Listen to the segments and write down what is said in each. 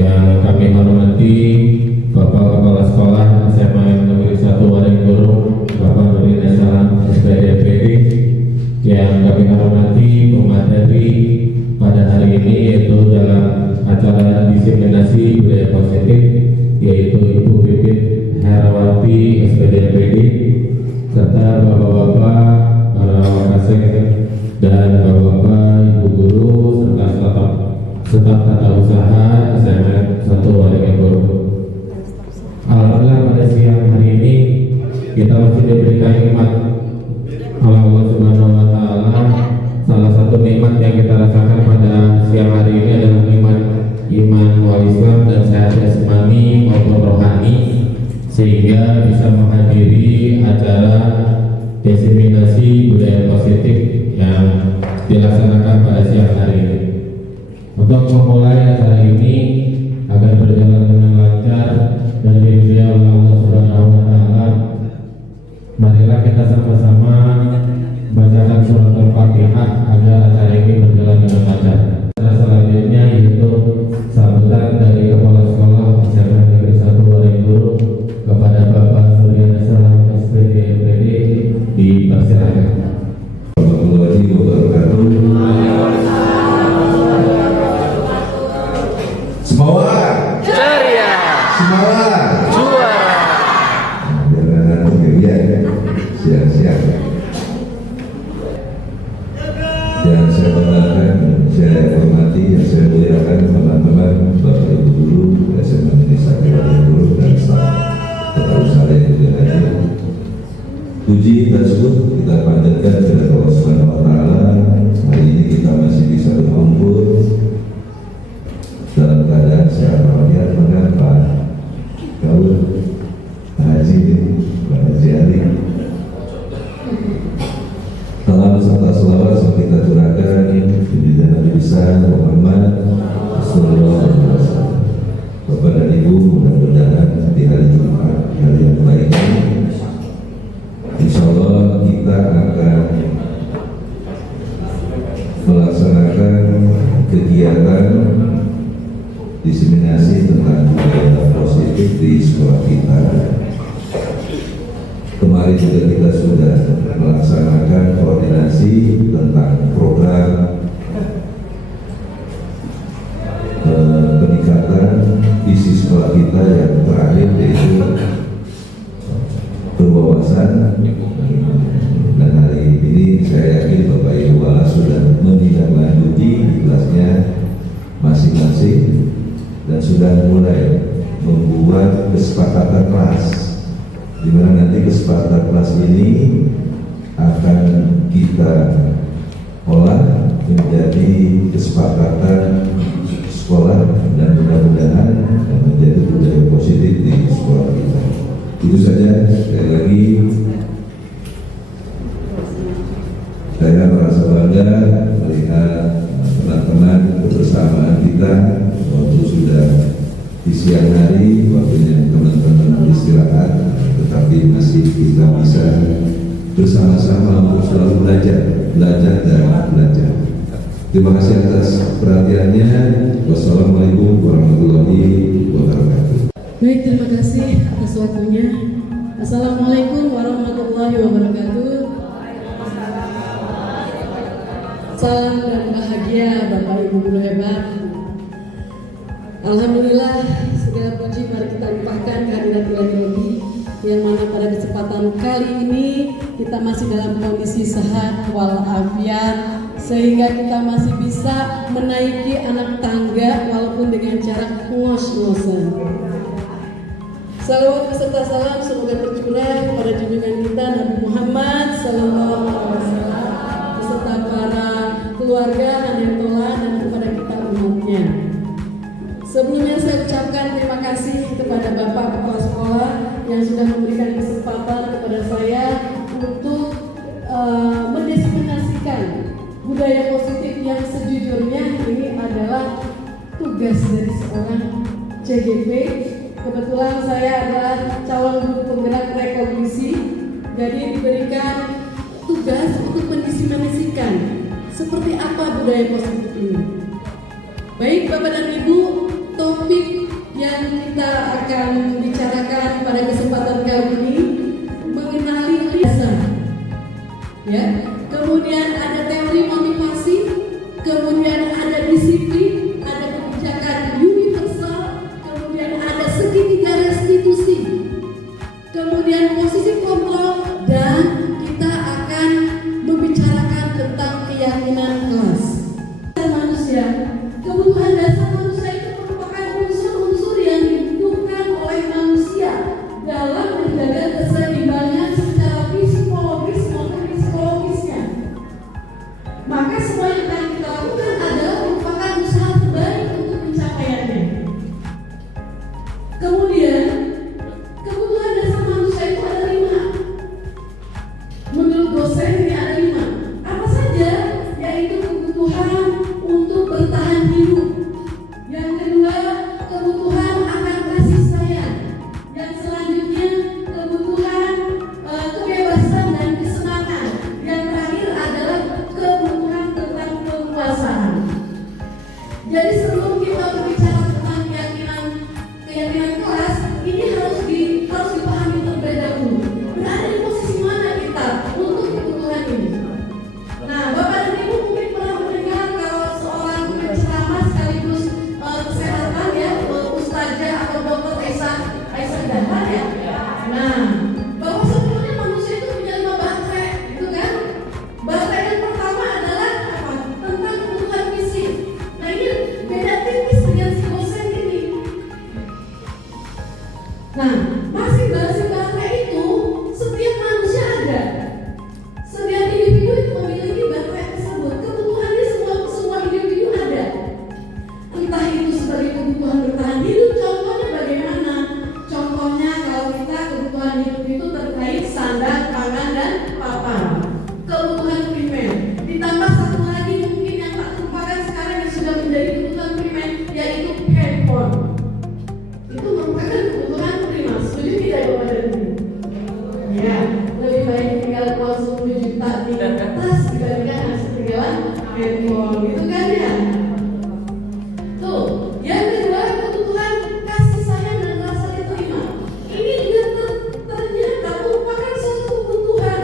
Yang kami hormati Bapak Kepala Sekolah SMA Negeri 1 Waringkuru, Bapak Nurdin Salam SPDPD. Yang kami hormati pemateri pada hari ini yaitu dalam acara diseminasi budaya positif, yaitu Ibu Pipit Herawati SPDPD, serta Bapak-Bapak para wakasek dan Bapak-Bapak, Ibu Guru, serta staf tata usaha SMA 1 Waringkuru. Alhamdulillah pada siang hari ini kita masih diberikan nikmat oleh Allah Subhanahu wa Ta'ala. Salah satu nikmat yang kita rasakan pada siang hari ini adalah nikmat iman wal Islam dan sehat jasmani maupun rohani, sehingga bisa menghadiri acara diseminasi budaya positif yang dilaksanakan pada siang hari ini. Untuk memulai acara ini agar berjalan dengan lancar dan diridhoi oleh Allah Subhanahu wa Ta'ala, marilah kita sama-sama bacakan surat Al-Fatihah agar acara ini berjalan dengan lancar. Selanjutnya yaitu sambutan dari Kepala Sekolah SMA Negeri 1 Waringkuru kepada Bapak Nurdin Salam SPDPD, dipersilakan. Warahmatullahi wabarakatuh. Semangat, ceria, semangat, juara. Jangan kemudian siap-siap. Yang saya banggakan, saya hormati, yang saya muliakan teman-teman, Bapak Ibu Guru SMA Negeri 1 Waringkuru dan staf tata usaha yang juga hadir. Puji dan syukur kita panjatkan kepada Allah Subhanahu wa Ta'ala. Hari ini kita masih bisa berkumpul dalam keadaan sehat walafiat. Mengapa kau Haji Ali salam serta selawat seperti kita curahkan di Nabi besar Muhammad Sallallahu Alaihi Wasallam. Bapak dan Ibu, mudah-mudahan di hari Jumat, hari yang baik ini, insya Allah kita akan melaksanakan kegiatan diseminasi tentang budaya positif di sekolah kita. Kemarin juga kita sudah melaksanakan koordinasi tentang program peningkatan visi sekolah kita yang terakhir, yaitu berwawasan. Dan hari ini saya yakin Bapak Ibu Wala sudah menindaklanjuti di kelasnya masing-masing dan sudah mulai membuat kesepakatan kelas, di mana nanti kesepakatan kelas ini akan kita olah menjadi kesepakatan sekolah dan mudah-mudahan menjadi budaya positif di sekolah kita. Itu saja. Sekali lagi saya merasa bangga melihat teman-teman kebersamaan kita waktu sudah di siang hari, waktunya teman-teman istirahat, tetapi masih kita bisa bersama-sama untuk selalu belajar dan belajar. Terima kasih atas perhatiannya. Wassalamualaikum warahmatullahi wabarakatuh. Baik, terima kasih atas waktunya. Assalamualaikum warahmatullahi wabarakatuh. Salam dan bahagia Bapak Ibu guru hebat. Alhamdulillah, segala puji mari kita limpahkan kehadirat ilahi, yang mana pada kesempatan kali ini kita masih dalam kondisi sehat walafiat, sehingga kita masih bisa menaiki anak tangga walaupun dengan cara ngos-ngosan. Salawat beserta salam semoga tercurah kepada junjungan kita Nabi Muhammad Sallallahu Alaihi Wasallam beserta para keluarga, anak tola dan kepada kita umatnya. Sebelumnya saya ucapkan terima kasih kepada Bapak Kepala Sekolah yang sudah memberikan kesempatan kepada saya untuk mendiseminasikan budaya positif yang sejujurnya ini adalah tugas dari seorang CGP. Kebetulan saya adalah calon guru penggerak rekognisi, jadi diberikan tugas untuk mendiseminasikan seperti apa budaya positif ini. Baik Bapak dan Ibu, topik yang kita akan bicarakan pada kesempatan kali ini mengenali dasar. Ya, kemudian ada teori motivasi, kemudian ada disiplin, ada kebijakan universal, kemudian ada segitiga restitusi, kemudian posisi kontrol, dan kita akan membicarakan tentang keyakinan kelas. Manusia, kebutuhan dasar manusia itu merupakan unsur-unsur yang dibutuhkan oleh manusia dalam menjaga keseimbangan secara psikologis maupun psikologisnya. Maka semua yang akan kita lakukan adalah merupakan usaha terbaik untuk pencapaiannya. Kemudian, kebutuhan dasar manusia itu ada 5. Menurut dosen ini ada 5. Apa saja? Yaitu kebutuhan untuk bertahan hidup. Yang kedua, kebutuhan akan kasih sayang. Yang selanjutnya, kebutuhan kebebasan dan kesenangan. Yang terakhir adalah kebutuhan tentang kekuasaan. Jadi sebelum kita berbicara tentang keyakinan kelas, ini harus dipahami terlebih dahulu. Berada di posisi mana kita untuk kebutuhan ini? Nah, Bapak dan Ibu mungkin pernah mendengar kalau seorang penceramah sekaligus kesehatan ya, Ustazah atau Dr. Aisyah Dahlan ya. Nah, bahwa sebetulnya manusia itu punya 5 baterai, gitu kan? Baterai yang pertama adalah apa? Tentang kebutuhan fisik. Nah, ini beda tipis dengan si dosen ini. Nah, masing-masing baterai itu setiap manusia ada. Setiap individu itu memiliki baterai tersebut. Kebutuhannya semua individu ada. Entah itu sebagai kebutuhan bertahan hidup, contohnya bagaimana? Contohnya kalau kita kebutuhan hidup itu terkait sandang, pangan, dan papan. Kebutuhan primer. Ditambah satu lagi mungkin yang tak terlupakan sekarang yang sudah menjadi kebutuhan primer, yaitu handphone. Itu merupakan kebutuhan primer. Setuju tidak Bapak dan Ibu? Ya, lebih baik tinggal uang 10 juta di atas dibandingkan harus ketinggalan handphone, gitu kan ya? Tuh, yang kedua kebutuhan kasih sayang dan rasa diterima. Ini juga ternyata merupakan suatu kebutuhan.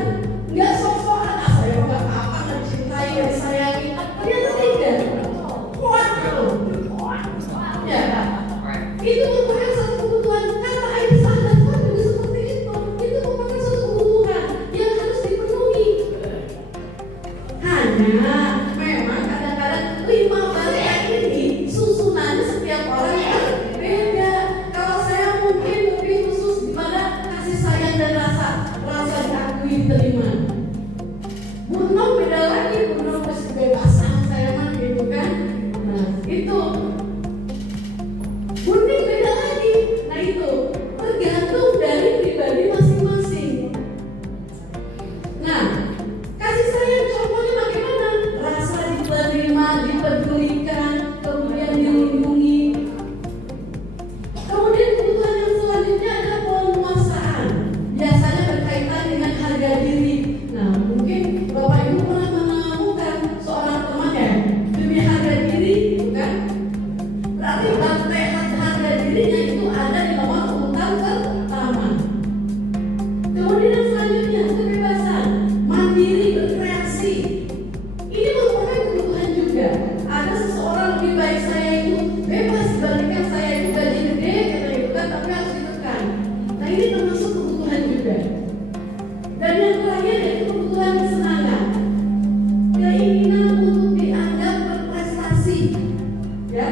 Nggak sok-sokan, saya nggak apa-apa, nggak dicintai, nggak disayangi. Ternyata tidak. Kuat loh. Ya, itu merupakan suatu kebutuhan. Kata Aisyah Dahlan juga seperti itu. Itu merupakan suatu kebutuhan yang harus dipenuhi. Hanya memang kadang-kadang 5 baterai ini susunannya setiap orang yang beda. Kalau saya mungkin lebih khusus di mana kasih sayang dan rasa diakui terima. Bu Nom beda lagi, Bu Nom masih kebebasan saya mah gitu kan. Nah itu Bu Ning beda lagi. Nah itu tergantung dari pribadi masing-masing. Nah, kasih sayang contohnya bagaimana? Rasa diterima, dipedulikan, kemudian dilindungi. Kemudian kebutuhan yang selanjutnya adalah penguasaan. Biasanya berkaitan dengan harga diri. Nah, mungkin Bapak Ibu pernah menemukan seorang teman ya, demi harga diri, bukan? Berarti baterai harga dirinya itu ada di nomor urutan pertama. Kemudian yang selanjutnya kebebasan, mandiri, berkreasi. Ini merupakan kebutuhan juga. Ada seseorang lebih baik saya itu bebas dibandingkan saya itu gaji gede, kata itu kan, tapi harus ditekan. Nah ini termasuk kebutuhan juga. Dan yang terakhir yaitu kebutuhan kesenangan, keinginan untuk dianggap berprestasi, ya,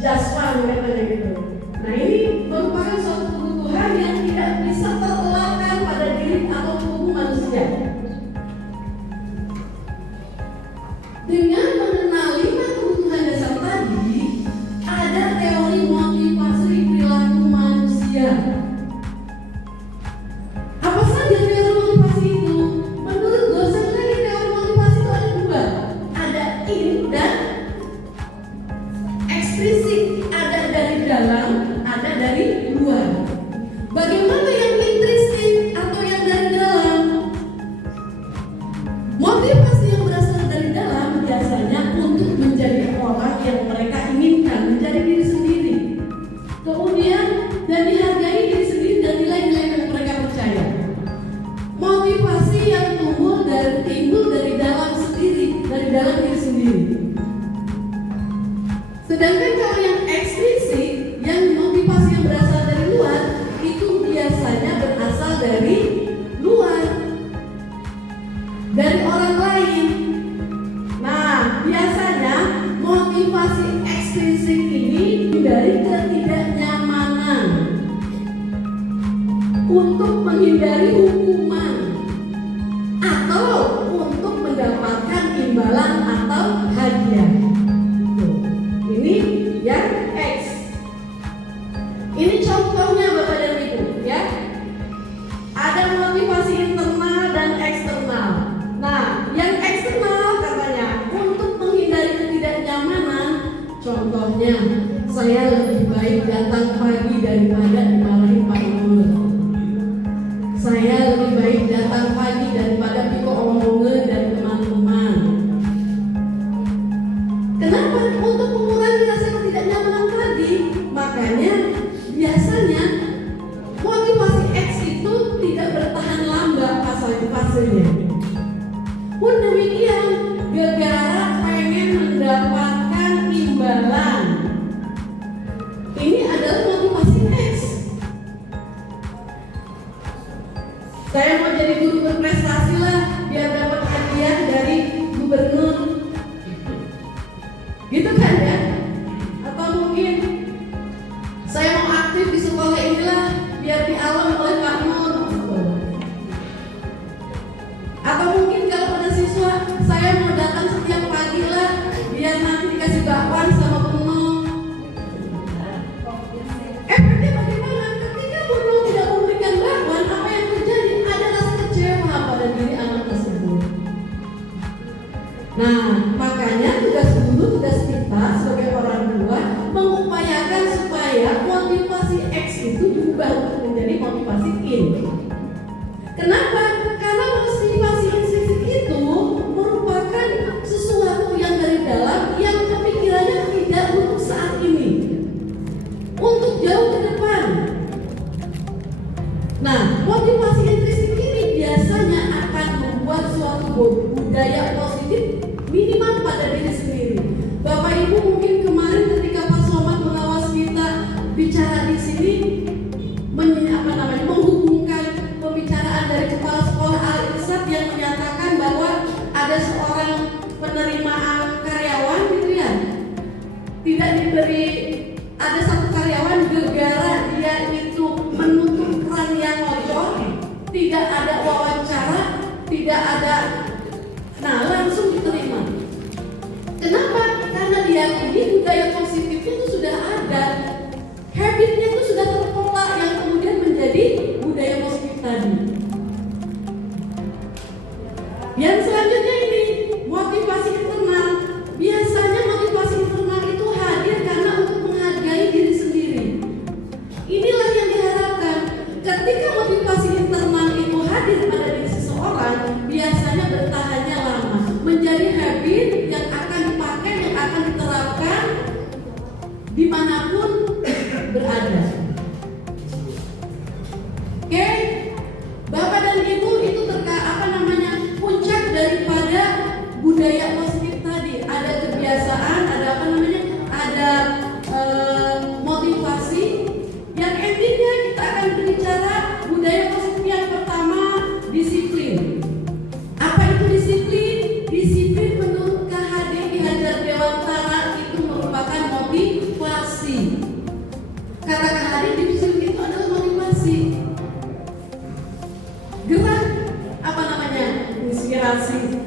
just fun katanya gitu. Nah ini merupakan suatu kebutuhan yang tidak bisa terelakkan pada diri atau tubuh manusia. Dengan mengenali 5 kebutuhan dasar tadi, ada teori motivasi perilaku manusia. Apa saja teori motivasi itu? Menurut dosen lagi teori motivasi itu ada 2. Ada in dan ekstrisik, ada dari dalam untuk menghindari hukuman atau untuk mendapatkan imbalan atau hadiah. Tuh, ini yang X. Ini contohnya Bapak dan Ibu ya. Ada motivasi internal dan eksternal. Nah, yang eksternal katanya untuk menghindari ketidaknyamanan. Contohnya, saya lebih baik datang pagi daripada dimarahin Pak Gubernur. Saya lebih baik datang pagi daripada piko omongan dari teman-teman. Kenapa? Untuk mengurangi rasa ketidaknyamanan tadi. Makanya biasanya motivasi X itu tidak bertahan lama fasenya. Pun demikian, gegara pengen mendapatkan imbalan. Ini adalah motivasi X. Saya mau jadi guru berprestasi lah, biar dapat hadiah dari gubernur. Gitu kan ya? Atau mungkin saya mau aktif di sekolah inilah, biar dialam oleh Pak Nur. Atau mungkin kalau ada siswa, saya mau datang setiap pagi lah, biar nanti dikasih bakwan sama penuh. Efeknya bagaimana? Ketika penuh tidak memberikan bakwan, apa yang terjadi? Ada rasa kecewa pada diri anak tersebut. Nah, makanya tugas guru, tugas kita sebagai orang tua mengupayakan supaya motivasi X itu diubah untuk menjadi motivasi in. Kenapa? Karena motivasi intrinsik itu merupakan sesuatu yang dari dalam yang kepikirannya tidak untuk saat ini, untuk jauh ke depan. Nah, motivasi intrinsik ini biasanya akan membuat suatu budaya positif minimal pada diri sendiri. Bapak Ibu mungkin kemarin ketika Pak Somad mengawas kita bicara di sini, menghubungkan pembicaraan dari kepala sekolah Al-Irsad yang menyatakan bahwa ada seorang penerimaan karyawan gitu ya, tidak diberi, ada satu karyawan gegara dia itu menutup keran yang kotor, tidak ada wawancara, tidak ada, nah langsung diterima. Kenapa? Karena diyakini budaya positifnya itu sudah ada, habitnya itu sudah terpola yang kemudian menjadi budaya positif tadi. Yang selanjutnya ini motivasi internal. Biasanya motivasi internal itu hadir karena untuk menghargai diri sendiri. Inilah yang diharapkan. Ketika motivasi internal itu hadir pada diri seseorang, biasanya bertahannya lama, menjadi habit yang akan dipakai, yang akan diterapkan dimanapun berada. Oke, Bapak dan Ibu, itu puncak daripada budaya positif tadi. Ada kebiasaan, ada ada motivasi. Yang endingnya kita akan berbicara budaya positif yang pertama, disiplin. Apa itu disiplin? Disiplin menurut KHD Ki Hajar Dewantara itu merupakan motivasi. Kata KHD, disiplin itu adalah motivasi. Gerak, inspirasi,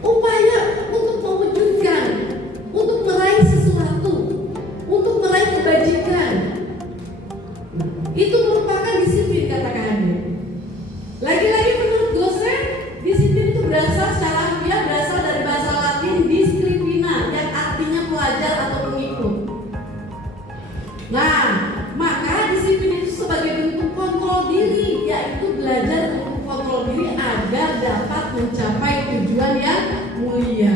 upaya untuk mewujudkan, untuk meraih sesuatu, untuk meraih kebajikan. Itu merupakan disiplin, katakan. Lagi-lagi menurut dosen, disiplin itu berasal dari bahasa Latin disciplina, yang artinya pelajar atau pengikut. Nah, maka disiplin itu sebagai bentuk kontrol diri, yaitu belajar untuk kontrol diri agar dapat mencapai tujuan yang mulia.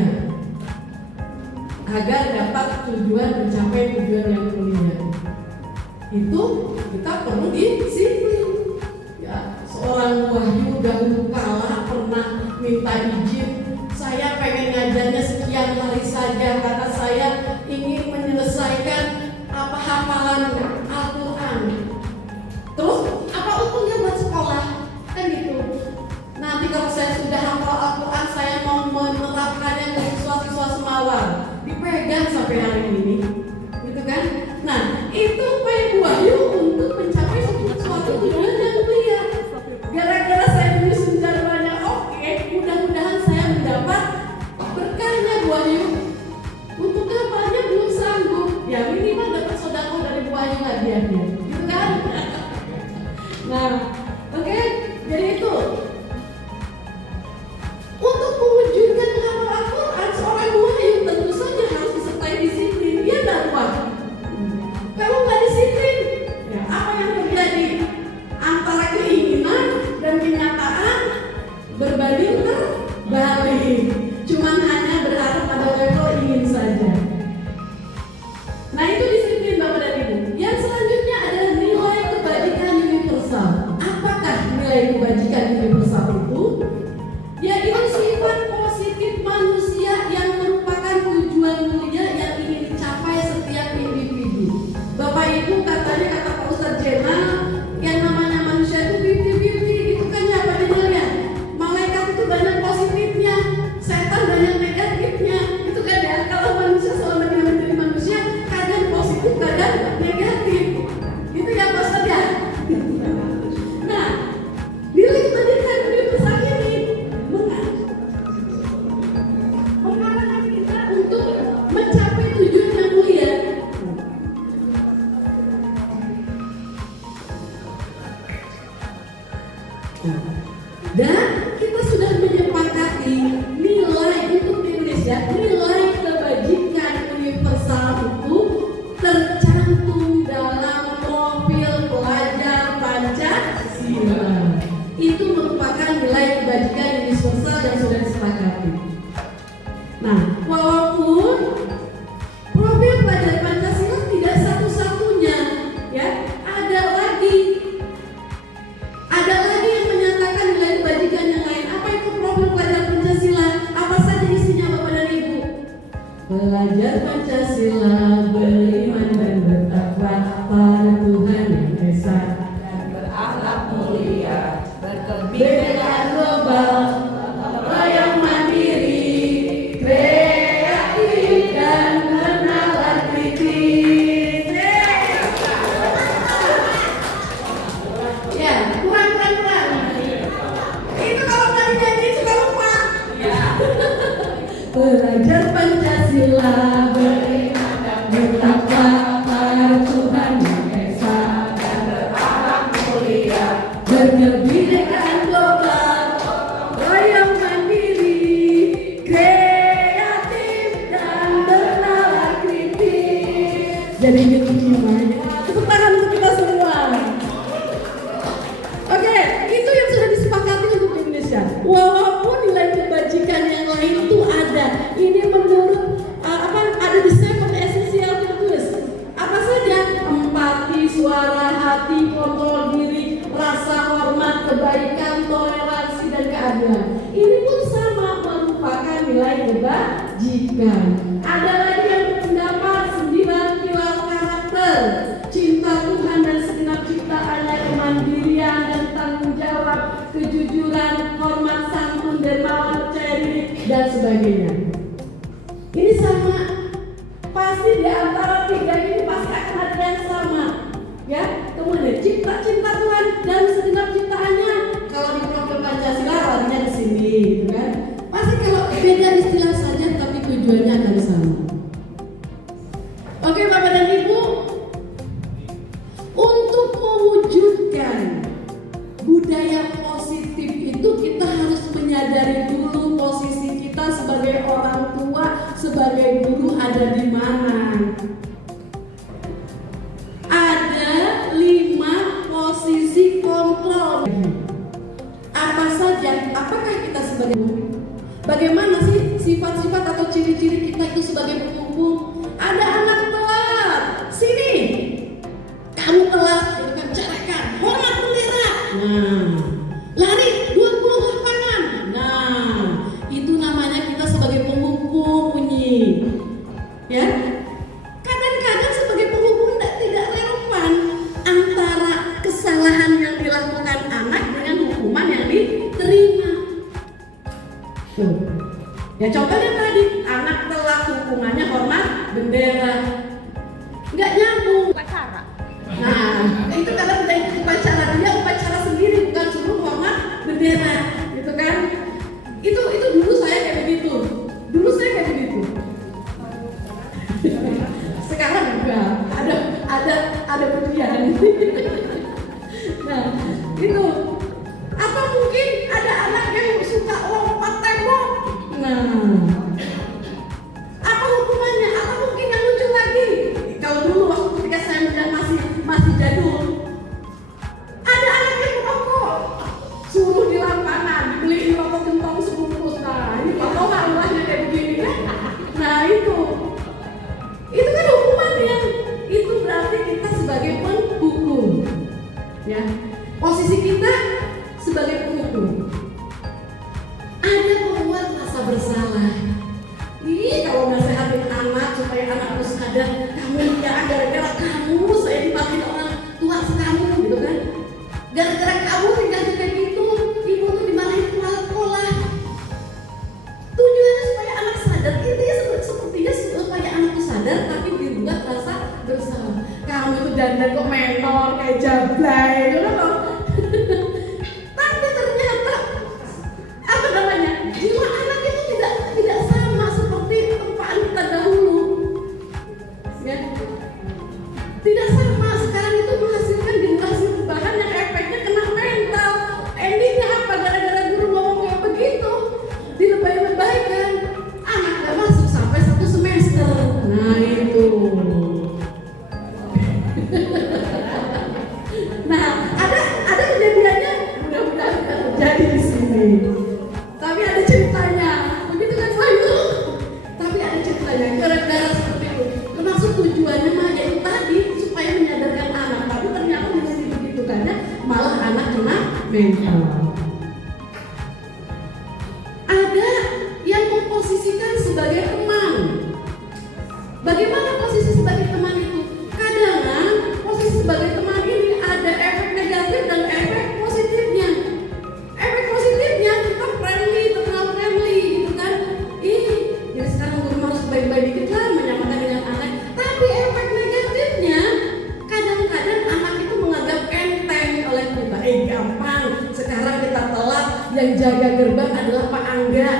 Itu kita perlu disiplin. Ya, seorang Wahyu dahulu kala pernah minta izin, saya pengen ngajarnya sekian hari saja karena saya ingin menyelesaikan hafalan Al-Quran. Terus apa untungnya buat sekolah? Kan gitu. Nanti kalau saya sudah hafal Al-Quran, saya mau menerapkannya ke siswa-siswa Semawar, dipegang sampai hari ini, gitu kan? Nah, itu upaya Wahyu untuk mencapai suatu tujuan diterima. Ya, tepuk tangan untuk kita semua. Oke, itu yang sudah disepakati untuk Indonesia. Walaupun nilai kebajikan yang lain itu ada, ini menurut ada di 7 essential virtues. Apa saja? Empati, suara hati, kontrol diri, rasa hormat, kebaikan, toleransi dan keadilan. Ini pun sama merupakan nilai kebajikan. Ada lagi yang berpendapat 9 pilar karakter: cinta Tuhan dan segenap ciptaannya, kemandirian dan tanggung jawab, kejujuran, hormat, santun, dermawan, percaya diri dan sebagainya. Ini sama, pasti di antara 3 ini pasti akan ada yang sama, ya. Kemudian cinta Tuhan dan segenap ciptaannya. Kalau di program Pancasila larinya ke sini, gitu kan? Pasti kalau beda istilah saja, tapi tujuannya akan sama. Oke, Bapak dan Ibu, untuk mewujudkan budaya positif itu kita harus menyadari dulu posisi kita sebagai orang tua, sebagai guru ada di mana. Ada 5 posisi kontrol. Apa saja? Apakah kita sebagai guru? Bagaimana sih sifat-sifat atau ciri-ciri kita itu sebagai pemukul? Ada anak telat, sini, kamu telat, itu kan carakan, hormat bendera. Nah, lari 20 lapangan. Nah, itu namanya kita sebagai pemukul bunyi, ya. Kadang-kadang sebagai pemukul tidak relevan antara kesalahan yang dilakukan anak dengan hukuman yang diterima. Tuh. Ya contohnya tadi, anak telat hukumannya hormat bendera. Nggak nyambung. Upacara. Nah, itu karena tidak ikut upacara, dia upacara sendiri, bukan suruh hormat bendera, gitu kan? Itu dulu saya kayak begitu. Sekarang enggak, ada pujian. Nah, itu. Atau mungkin ada anak yang suka lompat tembok. Nah, apa hukumannya? Atau mungkin yang lucu lagi, kalau dulu waktu ketika saya masih jadul, ada anak yang merokok, suruh di lapangan beliin rokok gentong sebungkus. Nah, ini rokok malahnya kayak begini kan? Nah, itu kan hukumannya. Itu berarti kita sebagai penghukum, ya. Posisi kita sebagai penghukum. Ada membuat rasa bersalah. Kalau nasehatin anak supaya anakku sadar, kamu ya gara-gara kamu saya dipanggil orang tua kamu, gitu kan? Gara-gara kamu tinggal kayak gitu, ibu tuh dimarahin kepala sekolah. Tujuannya supaya anak sadar. Intinya sepertinya supaya anak itu sadar, tapi dibuat rasa bersalah. Kamu itu dandan kok menor kayak jablay, gitu loh. Tapi ternyata apa namanya, jiwa anak itu tidak sama seperti tempaan kita dahulu, ya. Tidak sama. Sekarang itu menghasilkan generasi perubahan yang efeknya kena mental. Endingnya apa? Gara-gara guru ngomong kayak begitu, dilebay-lebaykan, anak gak masuk sampai 1 semester. Nah itu. Nah, ada kejadiannya, mudah-mudahan tidak terjadi di sini. Tapi ada ceritanya, begitu kan itu. Tapi ada ceritanya, gara-gara seperti itu. Termasuk tujuannya mah yaitu tadi supaya menyadarkan anak. Tapi ternyata menjadi begitu karena malah anak kena mental. Ada yang memposisikan sebagai teman. Bagaimana posisi sebagai teman itu? Kadang posisi sebagai teman ini ada efek negatif dan efek positifnya. Efek positifnya kita friendly, terkenal friendly, gitu kan? Jadi sekarang guru harus baik-baik dikit lah menyamakan dengan anak. Tapi efek negatifnya, kadang-kadang anak itu menganggap enteng oleh kita. Gampang. Sekarang kita telat, yang jaga gerbang adalah Pak Angga.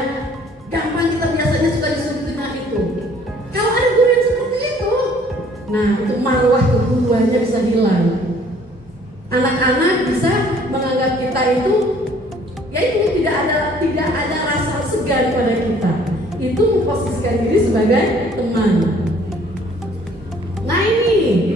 Gampang, kita biasanya suka disuruh kena itu. Kalau ada guru yang seperti itu, nah itu marwah keguruannya bisa hilang. Anak-anak bisa menganggap kita itu, ya itu tidak ada rasa segan pada kita. Itu memposisikan diri sebagai teman. Nah ini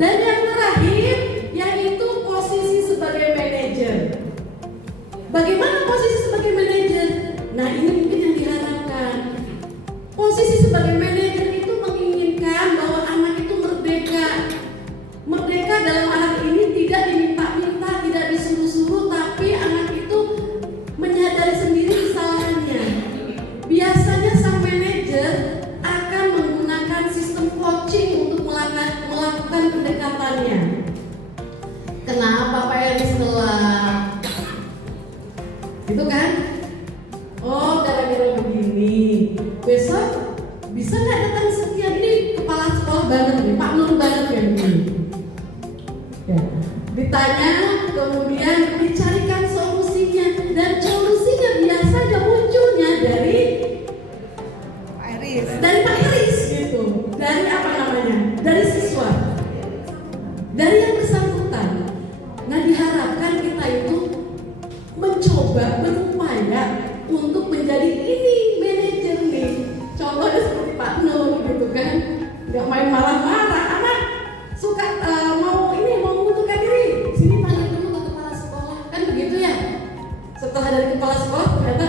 Dan yang terakhir yaitu posisi sebagai manajer. Bagaimana posisi sebagai manajer? Nah, ini mungkin yang diharapkan. Posisi sebagai manajer itu menginginkan bahwa anak itu merdeka. Merdeka dalam anak ini tidak diminta-minta, tidak disuruh-suruh, tapi anak itu menyadari sendiri kesalahannya. Biasanya sang manajer akan menggunakan sistem coaching untuk melakukan pendekatannya. Kenapa Pak Eris telat? Gitu kan? Oh, gara-gara begini. Besok bisa nggak datang sekian? Ini kepala sekolah banget nih, Pak Nur banget ya ini. Ya. Ditanya, kemudian dicarikan solusinya, dan solusinya biasanya munculnya dari Pak Iris gitu. Dari apa namanya? Dari siswa. Dari yang bersangkutan. Nah, diharapkan kita itu mencoba berupaya untuk menjadi ini manajer nih. Contohnya seperti Pak Nur gitu kan. Nggak main marah-marah. Anak suka mau mengundurkan diri. Sini panggil dulu ke kepala sekolah. Kan begitu ya. Setelah dari kepala sekolah ternyata,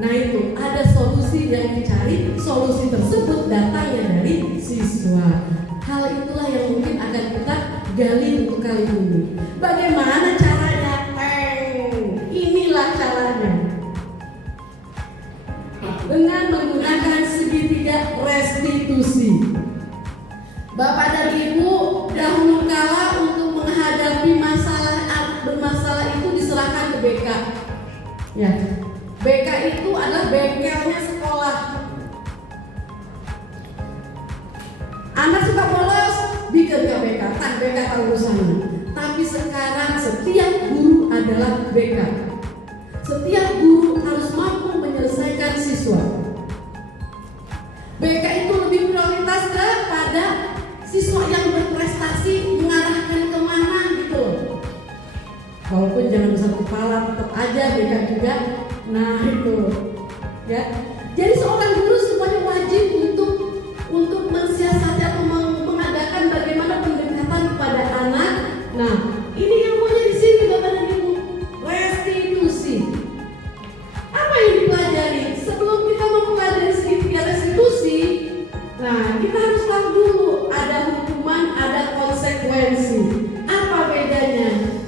nah itu ada solusi yang dicari. Solusi tersebut datangnya dari siswa. Hal itulah yang mungkin akan kita gali untuk kali ini. Bagaimana caranya? Inilah caranya. Dengan menggunakan segitiga restitusi. Bapak dan Ibu, dahulu kala untuk menghadapi bermasalah itu diserahkan ke BK. Ya, BK itu adalah bengkelnya sekolah. Anak suka bolos, bikin ke BK, BK tahu urusannya. Tapi sekarang setiap guru adalah BK. Setiap guru harus mampu menyelesaikan siswa. BK itu lebih prioritas kepada siswa yang berprestasi, mengarahkan kemana gitu. Walaupun jangan besar kepala, tetap aja BK juga. Nah itu, ya. Jadi seorang guru semuanya wajib untuk mensiasati atau mengadakan bagaimana pendekatan kepada anak. Nah, ini ilmunya di sini Bapak dan Ibu. Restitusi. Apa yang dipelajari? Sebelum kita mempelajari segitiga restitusi, nah kita harus tahu dulu ada hukuman, ada konsekuensi. Apa bedanya?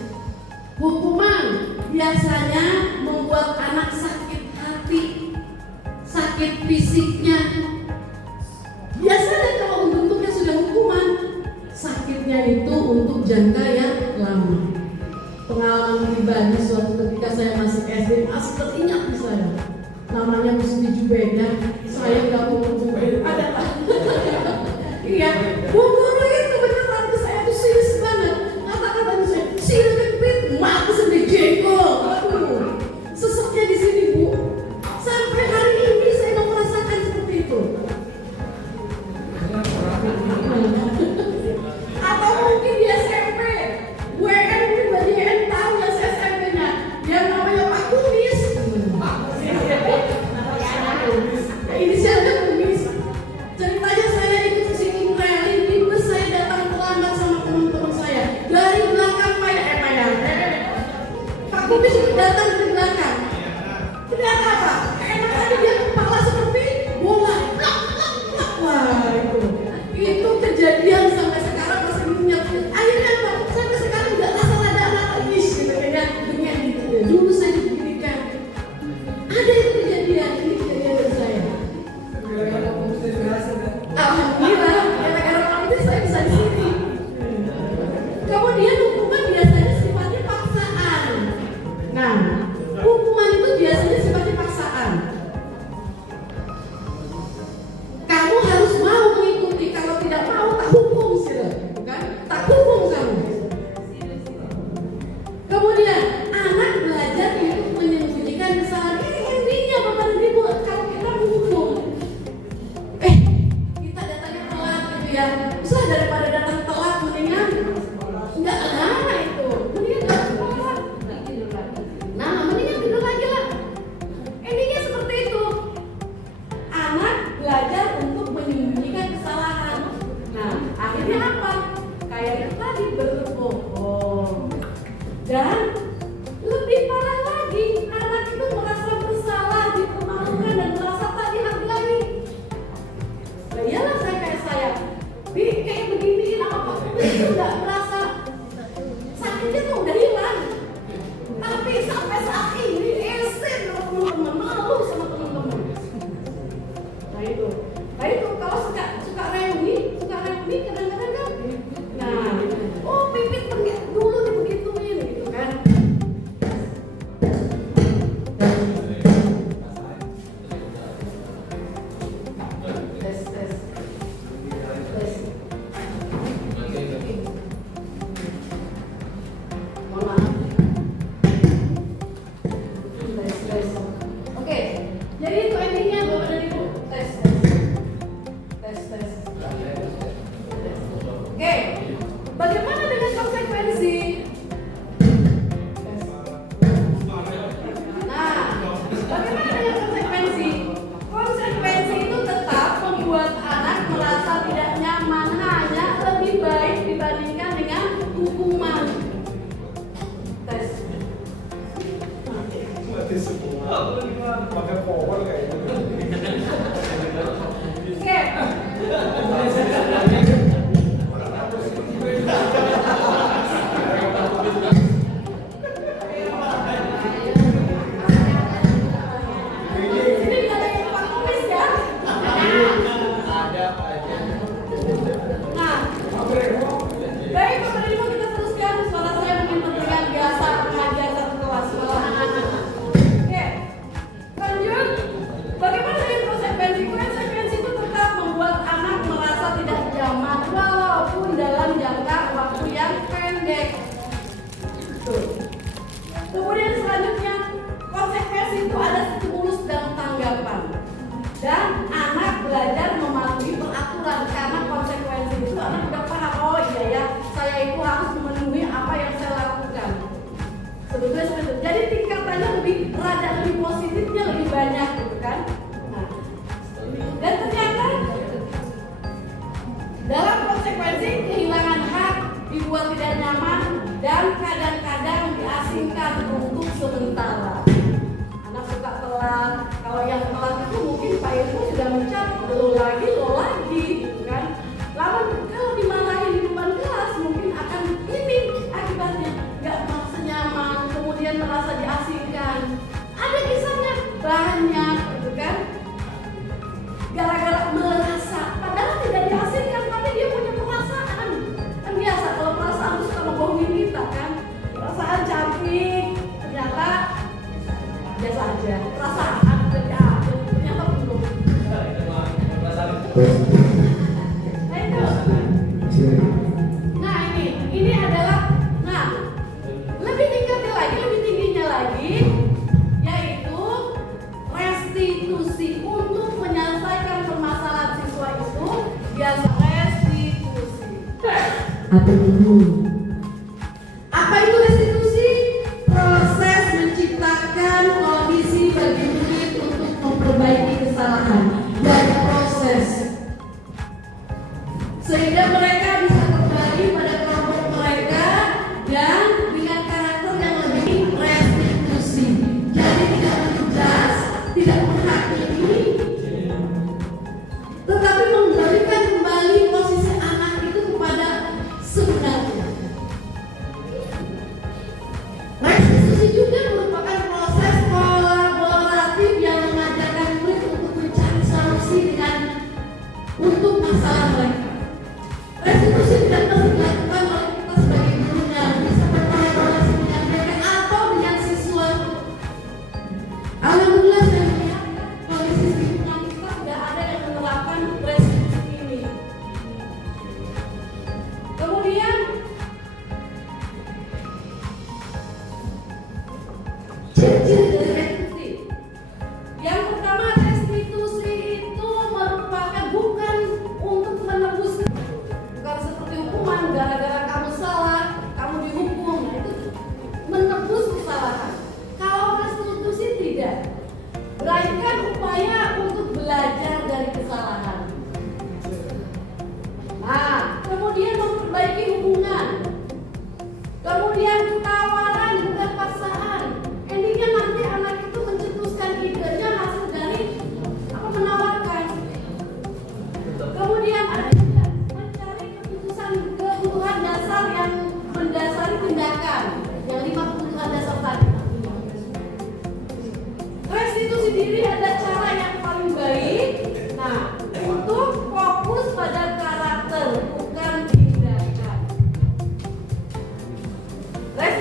Hukuman biasanya membuat anak sakit hati, sakit fisiknya. Biasanya kalau bentuknya sudah hukuman, sakitnya itu untuk jangka yang lama. Pengalaman pribadi suatu ketika saya masih SD, masih teringat di saya. Namanya Gusti Jubeda, saya nggak mau Jubeda, ada lah. Iya, bu guru itu beneran ke saya tuh serius banget. Kata-katanya saya, sini kepit, mak sedih jengkol. Aduh, seseknya di sini bu. Sampai hari ini saya mau merasakan seperti itu. Atau mungkin di SMP, WN pribadi WN tahu ya SMP-nya, yang namanya Pak Kumis. Inisialnya Kumis. Ceritanya saya ikut si Imrel Dan lebih parah lagi, anak itu merasa bersalah, dipermalukan dan merasa tak dihargai. Nah, iyalah saya kayak beginiin apa itu nggak merasa sakitnya tuh udah hilang. Tapi sampai saat ini esen teman-teman, malu sama teman-teman. Nah itu kalau suka reuni kadang-kadang kan. Nah, oh pipit dulu dibegituin gitu kan. Tes. Mohon maaf. Tes. Oke, jadi itu endingnya Bapak dan Ibu. Tes. Oke, bagaimana dengan konsekuensi? Nah, bagaimana dengan konsekuensi? Konsekuensi itu tetap membuat anak merasa tidak nyaman, hanya lebih baik dibandingkan dengan hukuman. Tes. Mati semua. Pakai power kayak gitu. Oke. Ini nggak ada yang Pak Kumis ya? Nah, baik Bapak dan Ibu, kita teruskan. Suara saya mungkin terdengar biasa mengajar satu kelas sekolah. Oke, lanjut. Bagaimana dengan konsekuensi? Konsekuensi itu tetap membuat anak merasa tidak nyaman walaupun dalam jangka waktu yang pendek. Tuh. Kemudian selanjutnya, konsekuensi itu ada stimulus dan tanggapan. Dan anak belajar mematuhi peraturan karena konsekuensi itu anak udah paham, oh iya ya, saya itu harus memenuhi apa yang saya lakukan. Sebetulnya seperti itu. Jadi tingkatannya lebih positifnya lebih banyak gitu kan. Nah, dan ternyata dalam konsekuensi kehilangan hak, dibuat tidak nyaman, dan kadang-kadang diasingkan untuk sementara. Anak suka telat, kalau yang telat itu mungkin Pak Ilmu sudah mencatat lo lagi gitu kan. Lalu kalau dimarahin di depan kelas mungkin akan ini akibatnya nggak merasa nyaman, kemudian merasa diasingkan. Ada kisahnya banyak gitu kan. Gara-gara merasa, padahal tidak diasingkan, tapi dia punya perasaan. Kan biasa kalau perasaan itu suka membohongin kita kan. Perasaan cantik, ternyata biasa aja. Perasaan ternyata belum. Nah ini adalah, lebih tingginya lagi, yaitu restitusi untuk menyelesaikan permasalahan siswa itu. Biasa restitusi. Apa itu restitusi? Proses menciptakan kondisi bagi murid untuk memperbaiki kesalahan dan proses sehingga mereka bisa kembali pada kelompok mereka dan dengan karakter yang lebih restitusi. Jadi tidak menjudge, tidak menghakimi, tetapi memberikan kembali posisi anak itu kepada sebenarnya. Restitusi juga merupakan proses kolaboratif yang mengajarkan murid untuk mencari solusi untuk masalah mereka. Restitusi tidak mesti dilakukan oleh kita sebagai gurunya, bisa berkolaborasi dengan mereka atau dengan siswa. Alhamdulillah saya melihat kondisi lingkungan kita sudah ada yang menerapkan restitusi ini. Kemudian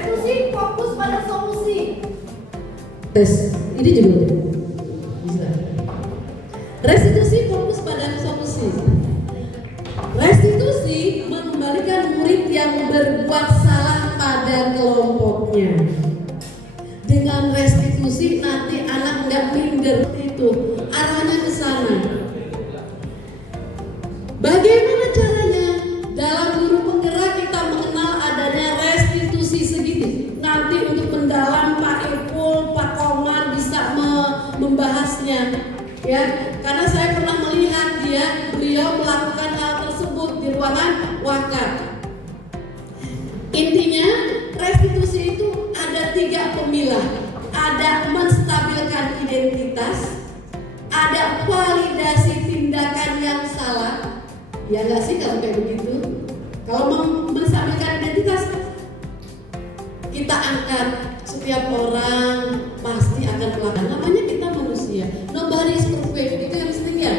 Restitusi fokus pada solusi. Tes, ini judulnya. Bisa. Restitusi fokus pada solusi. Restitusi mengembalikan murid yang berbuat salah pada kelompoknya. Dengan restitusi nanti anak nggak minder itu, arahnya ke sana. Bagaimana caranya? Dalam guru penggerak kita mengenal adanya restitusi segini. Nanti untuk mendalam Pak Ipul, Pak Komar bisa membahasnya, ya. Karena saya pernah melihat beliau melakukan hal tersebut di ruangan wakaf. Intinya restitusi itu ada 3 pemilah. Ada menstabilkan identitas, ada validasi tindakan yang salah. Ya nggak sih kalau kayak begitu? Kalau menstabilkan identitas, kita angkat setiap orang pasti akan melakukan. Namanya kita manusia. Nobody is perfect. Itu yang setia.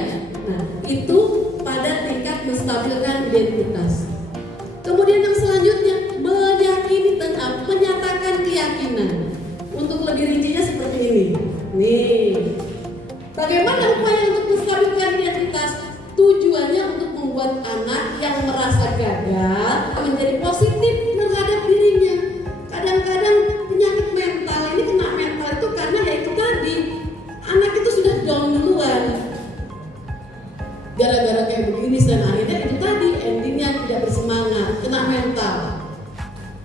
Nah, itu pada tingkat menstabilkan identitas. Kemudian yang selanjutnya meyakini tentang menyatakan keyakinan. Untuk lebih rincinya seperti ini. Nih, bagaimana upaya untuk menstabilkan identitas? Tujuannya untuk membuat anak yang merasa gagal menjadi positif terhadap dirinya. Kadang-kadang penyakit mental ini kena mental itu karena ya itu tadi, anak itu sudah down duluan. Gara-gara kayak begini dan akhirnya itu tadi endingnya tidak bersemangat, kena mental.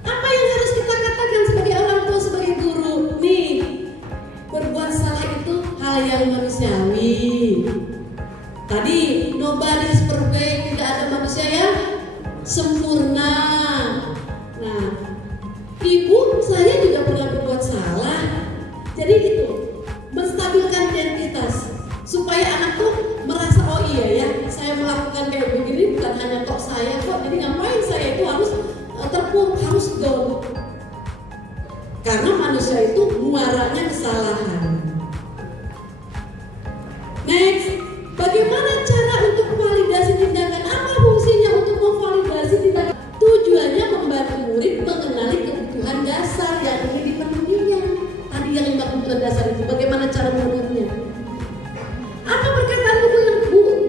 Apa yang harus kita katakan sebagai orang tua, sebagai guru? Nih, berbuat salah itu hal yang manusiawi. Tadi nobody is perfect, tidak ada manusia yang sempurna. Nah, ibu saya juga pernah berbuat salah. Jadi itu menstabilkan identitas supaya anak tuh merasa oh iya ya, saya melakukan kayak begini bukan hanya kok saya kok. Jadi ngapain saya itu harus terpuruk, harus down. Karena manusia itu muaranya kesalahan. Next, bagaimana cara untuk validasi tindakan? Apa fungsinya untuk memvalidasi tindakan? Tujuannya membantu murid mengenali kebutuhan dasar yang ingin dipenuhinya. Tadi yang 5 kebutuhan dasar itu, bagaimana cara memenuhinya? Apa perkataan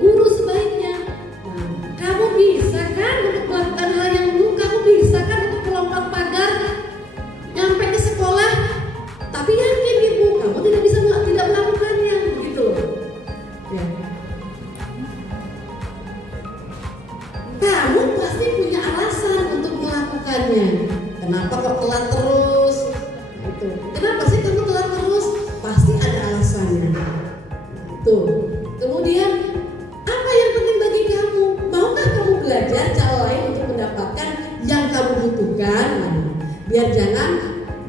guru sebaiknya? Nah, kamu bisa kan untuk melakukan hal yang dulu? Kamu bisa kan untuk melompat pagar nyampe ke sekolah? Tapi yakin ibu, kamu tidak melakukannya, begitu. Ya. Kamu pasti punya alasan untuk melakukannya. Kenapa kok telat terus? Itu. Kenapa sih kamu telat terus? Pasti ada alasannya. Itu. Kemudian apa yang penting bagi kamu? Maukah kamu belajar cara lain untuk mendapatkan yang kamu butuhkan? Nah, biar jangan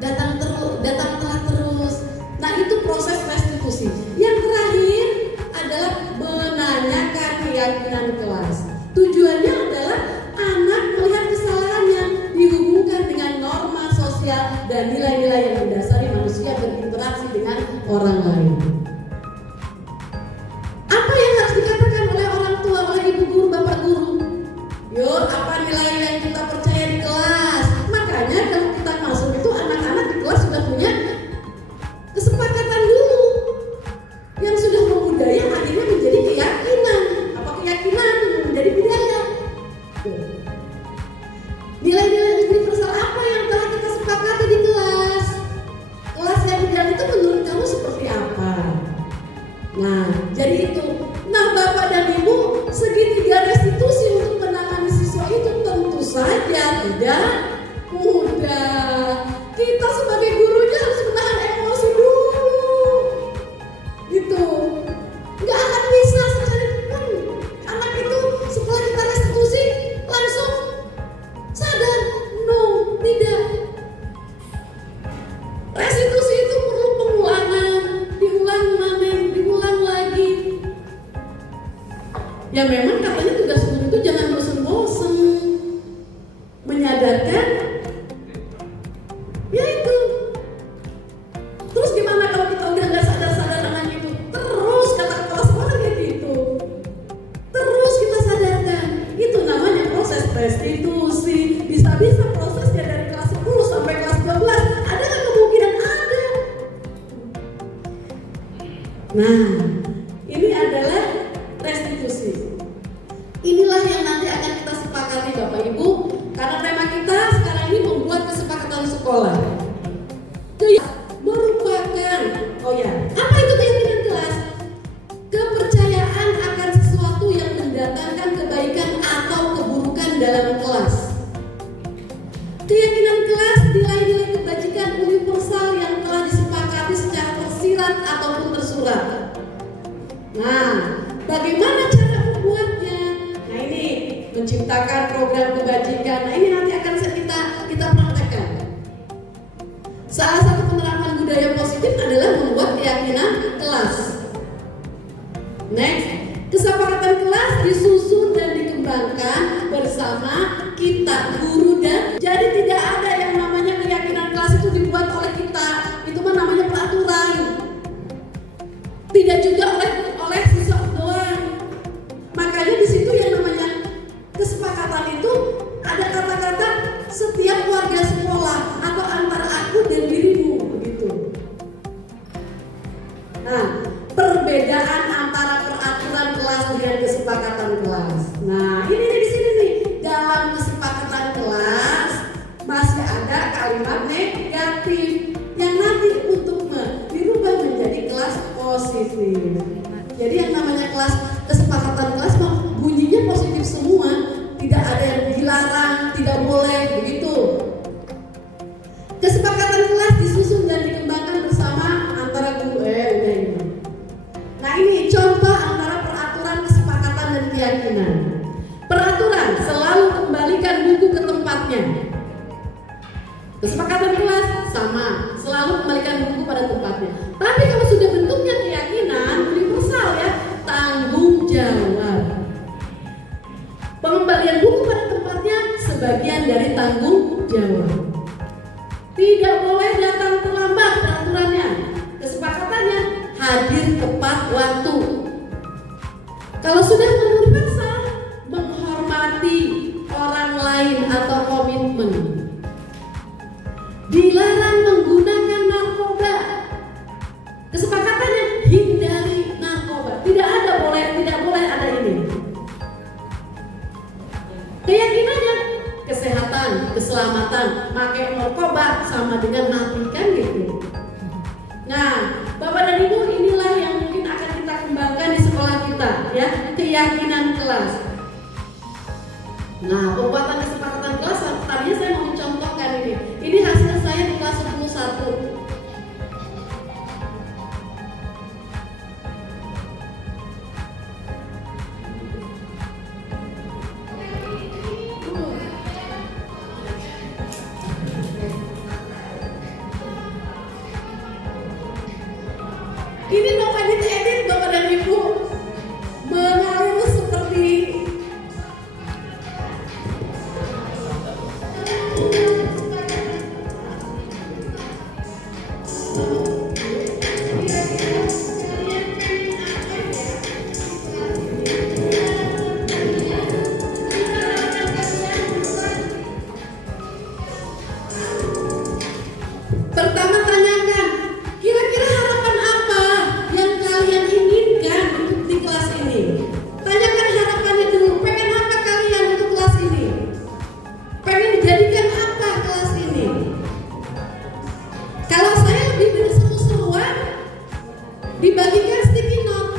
datang telat terus. Nah, itu proses restitusi. Yang terakhir adalah menanyakan keyakinan kelas. Tujuannya adalah anak melihat kesalahannya dihubungkan dengan norma sosial dan nilai-nilai yang mendasari manusia berinteraksi dengan orang lain. Apa yang harus dikatakan oleh orang tua, oleh ibu guru, bapak guru? Yuk, apa nilai yang kita percaya di kelas? Makanya kalau kita masuk itu anak-anak di kelas sudah punya kesepakatan dulu yang sudah membudaya akhirnya menjadi keyakinan. Apa keyakinan menjadi budaya? Nilai-nilai universal apa yang telah kita sepakati di kelas? Kelas yang ideal itu menurut kamu seperti apa? Nah, jadi itu. Nah, Bapak dan Ibu, segitiga restitusi untuk menangani siswa itu tentu saja tidak mudah. Kita sebagai gurunya harus menahan emosi dulu. Gitu. Nggak akan bisa secara anak itu setelah kita restitusi langsung sadar. No, tidak. Restitusi itu perlu pengulangan, diulang lagi. Ya memang katanya tugas guru itu jangan bosan-bosan menyadarkan. Ya itu. Terus gimana kalau kita udah nggak sadar-sadar dengan itu? Terus kata kepala sekolah kayak gitu. Terus kita sadarkan. Itu namanya proses restitusi. Bisa-bisa prosesnya dari kelas 10 sampai kelas 12 Nah, ini adalah restitusi. Inilah yang nanti akan kita sepakati Bapak Ibu, karena tema kita sekarang ini membuat kesepakatan sekolah. Merupakan, apa itu keyakinan kelas? Kepercayaan akan sesuatu yang mendatangkan kebaikan atau keburukan dalam kelas. Keyakinan kelas nilai-nilai kebajikan universal yang telah disepakati secara tersirat ataupun tersurat. Nah, bagaimana cara membuatnya? Nah, ini menciptakan program kebajikan. Nah, ini nanti akan kita praktekkan. Salah satu penerapan budaya positif adalah membuat keyakinan kelas. Next, kesepakatan kelas disusun dan dikembangkan bersama kita, guru, dan jadi tidak ada yang namanya keyakinan kelas itu dibuat oleh kita. Itu mah namanya peraturan. Tidak juga oleh siswa doang. Makanya di situ yang namanya kesepakatan itu ada kata-kata setiap warga sekolah atau antara aku dan dirimu begitu. Nah, perbedaan antara peraturan kelas dengan kesepakatan kelas. Nah, ini di sini nih. Dalam kesepakatan kelas masih ada kalimat negatif yang nanti untuk dirubah menjadi kelas positif. Jadi yang namanya kelas kesepakatan kelas bunyinya positif semua, tidak ada yang dilarang, tidak boleh begitu. Kesepakatan kelas disusun dan dikembangkan bersama antara guru ini. Nah, ini contoh antara peraturan, kesepakatan, dan keyakinan. Peraturan selalu kembalikan buku ke tempatnya. Kesepakatan kelas sama, selalu kembalikan buku pada tempatnya. Tapi kalau sudah bentuknya keyakinan universal ya, tanggung jawab. Pengembalian buku pada tempatnya sebagian dari tanggung jawab. Tidak boleh datang terlambat peraturannya. Kesepakatannya hadir tepat waktu. Kalau sudah universal, menghormati orang lain atau komitmen. Dilarang menggunakan narkoba. Kesepakatannya hindari narkoba. Tidak boleh ada ini. Keyakinannya kesehatan, keselamatan. Pakai narkoba sama dengan mati kan gitu. Nah, Bapak dan Ibu, inilah yang mungkin akan kita kembangkan di sekolah kita ya, keyakinan kelas. Nah, pembuatan kesepakatan kelas tadinya saya mau mencontohkan ini. Ini hasil saya di kelas 11. Ini no edit Bapak dan Ibu, mengalir seperti pertama tanyakan, kira-kira harapan apa yang kalian inginkan untuk di kelas ini? Tanyakan harapannya dulu, pengen apa kalian untuk kelas ini? Pengen dijadikan apa kelas ini? Kalau saya lebih dari seru-seruan, dibagikan sticky note.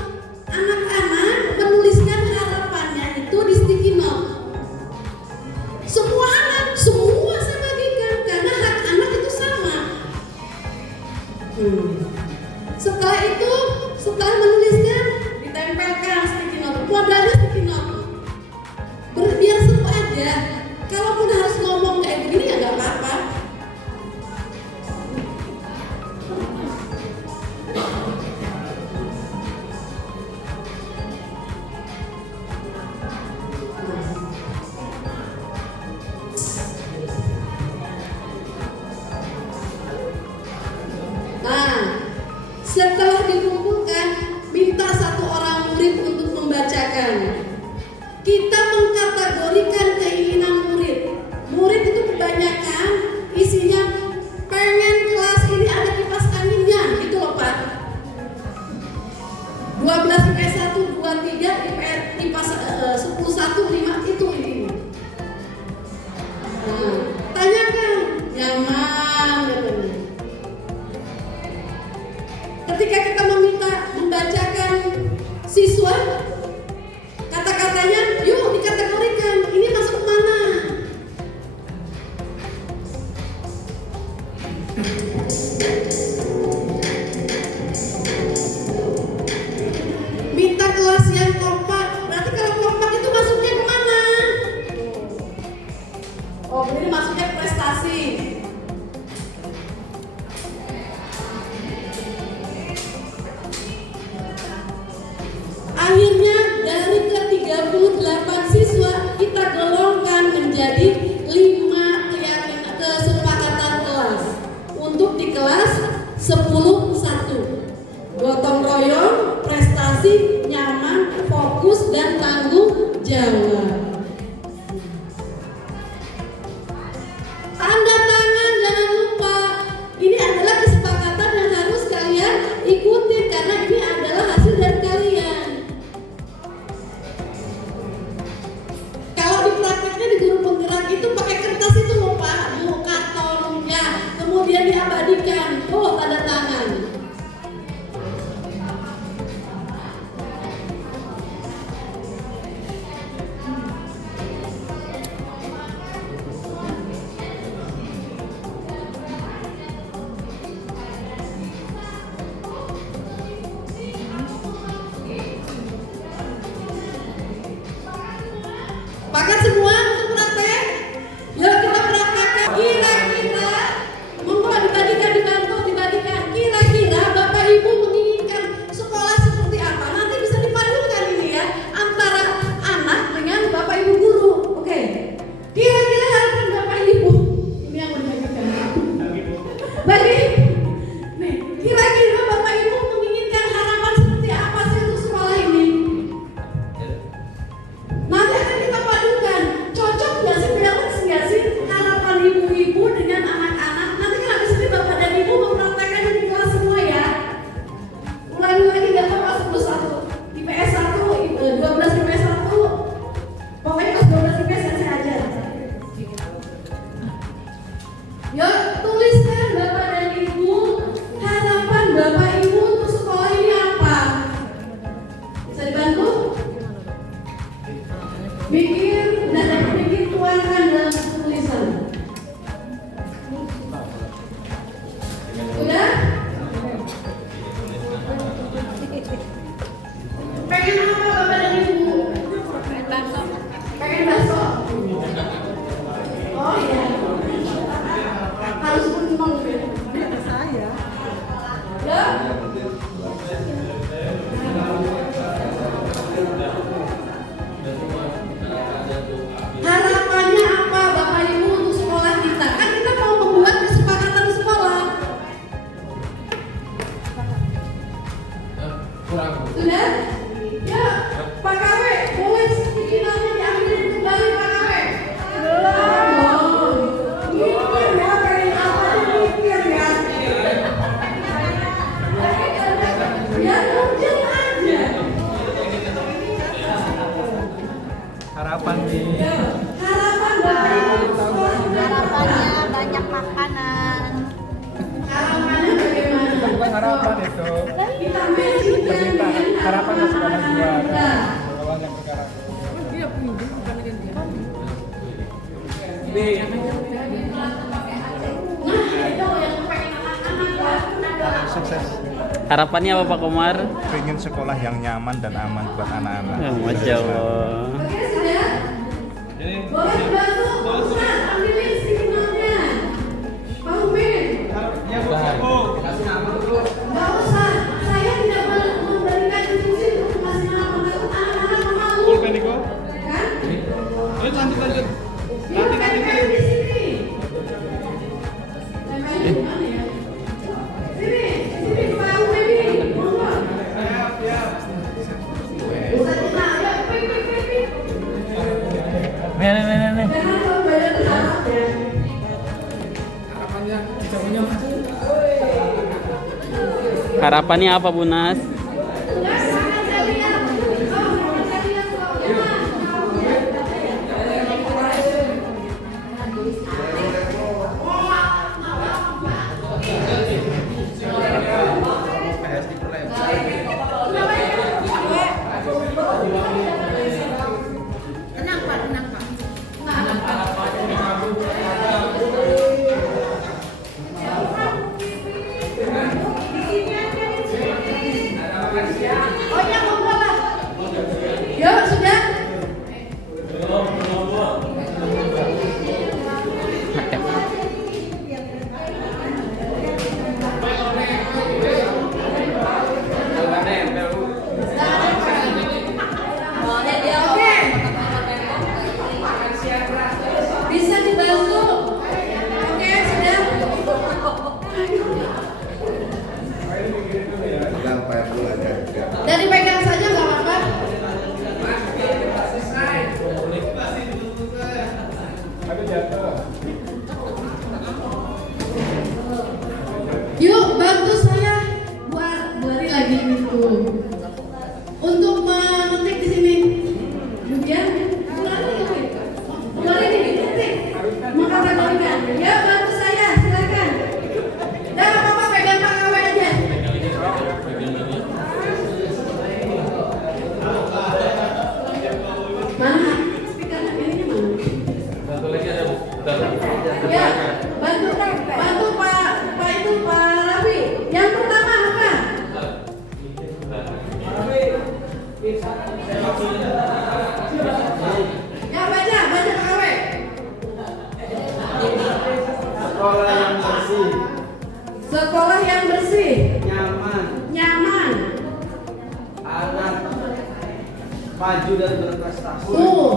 Anak-anak menuliskan harapannya itu di sticky note. Semua saya bagikan karena hak anak itu sama. Setelah itu, setelah menuliskan, ditempelkan sticky note. Modalnya sticky note. Biar seru aja. Kalaupun harus ngomong kayak begini ya nggak apa-apa. Nah, setelah dikumpulkan, minta satu orang murid untuk membacakan. Kita mengkategorikan keinginan murid. Murid itu kebanyakan isinya pengen kelas ini ada kipas anginnya, gitu loh Pak. Minta kelas yang kompak. Berarti kalau kompak itu masuknya kemana? Oh, ini masuknya ke prestasi. Akhirnya dari ke-38 siswa kita golongkan menjadi 5 kesepakatan kelas untuk di kelas 10-1. Gotong royong, prestasi, nyaman, fokus, dan tanggung jawab. Tanda tangan jangan lupa. Ini adalah kesepakatan yang harus kalian ikuti karena ini adalah hasil dari kalian. Kalau di prakteknya di guru penggerak itu pakai kertas itu loh Pak, karton ya, kemudian diabadikan. Oh, tanda tangan. Pakat semua untuk praktek? Yuk kita praktekkan. Kira-kira, monggo dibagikan. Kira-kira Bapak Ibu menginginkan sekolah seperti apa? Nanti bisa dipadukan ini ya antara anak dengan Bapak Ibu guru. Oke. Kira-kira harapan Bapak Ibu. Ini yang mau dibagikan. Bagi. Nih, kira-kira Bapak Ibu menginginkan harapan seperti apa sih untuk sekolah ini? Nanti akan kita padukan, cocok nggak sih, balance nggak sih harapan ibu-ibu dengan anak-anak? Nanti kan habis ini bapak dan ibu mempraktekkan di kelas semua ya. Ulangi lagi nggak tahu kelas 11 IPS 1, 12 IPS 1, pokoknya kelas 12 IPS yang saya ajar. Yuk tuliskan bapak dan ibu, harapan bapak ibu untuk sekolah ini apa? Bisa dibantu? Bikin tuangkan dalam tulisan. Udah? Pengen apa bapak dan ibu? Pengen bakso. Oh iya. Harus menang ya. Saya. Ya. Harapannya apa Bapak Ibu untuk sekolah kita? Kan kita mau membuat kesepakatan sekolah. Sudah? Ya, Pak KW, boleh finalnya diambil kembali Pak KW. Belum. Mikir ya, pengen apa mikir ya. Ya mungkin aja. Harapan di Harapan Bapak Ibu sekolah kita. Harapannya banyak makanan. Harapannya bagaimana? bukan harapan itu. Kita matchingkan dengan Harapannya sekolah harapan kita. kita. Sekolah yang sekarang. Nah, itu yang pengen anak-anak. Sukses. Harapannya apa Pak Komar? Pengen sekolah yang nyaman dan aman buat anak-anak. Masya Allah. Oke, sudah? Boleh dibantu? Pak Ustaz, ambilin signalnya. Pak Umin. Ya, Bu. Nggak usah. Saya tidak memberikan instruksi untuk ngasih nama anak-anak malu. Pulpen Niko. Kan? Lanjut. Dia PPL di sini. PPL di mana ya? Sini Pak Umin. Monggo. Bisa kenal ya, pik. Nih. Jangan kalau bayar berharap ya. Harapannya apa Bu Nas? Untuk mengetik di sini, kemudian kembali diketik, mengkategorikan. Ya, bantu saya, silakan. Dan apa pegang Pak Awe aja. Mana? Speaker ini mana? Ya, bantu Pak itu Pak Rabi. Yang pertama apa? Ya baca Pak Awe. Sekolah yang bersih, Sekolah yang bersih, nyaman, anak maju dan berprestasi. tuh.